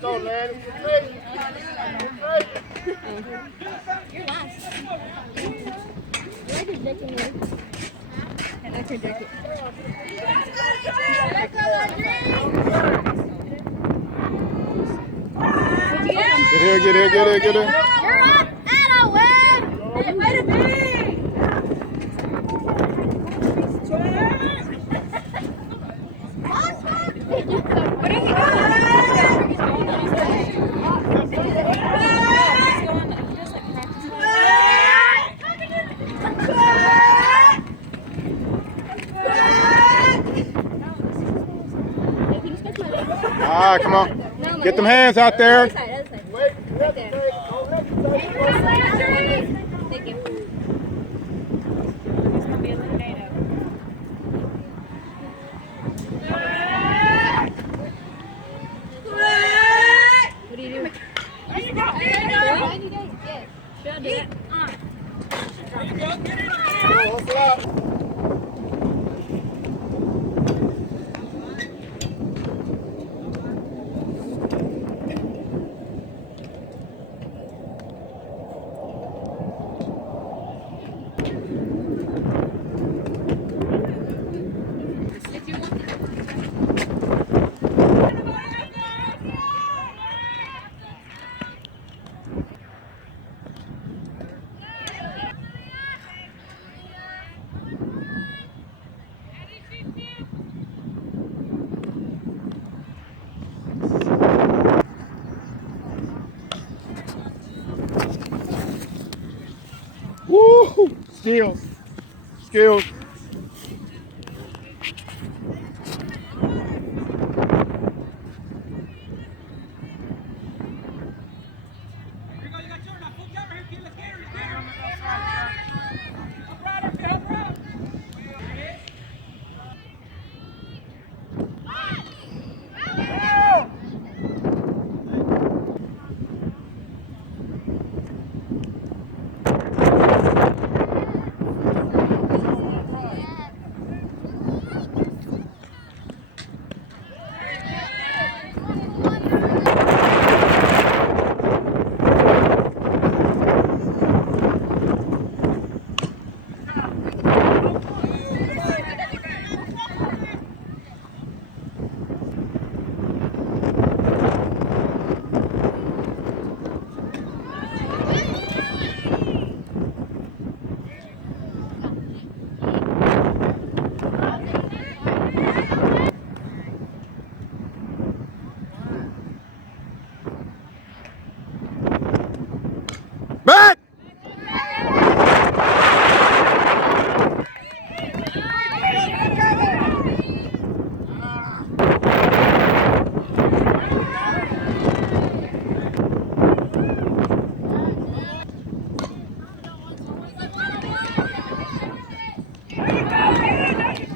Go, Lanny. You're last. Where's your jacket? That's your jacket. Get here. You're up, Adaway! Hey, way to be! What are you Ah, come on. Get them hands out there. Thank you. What do you do? Should I do it? Hustle out. Woo! Skills.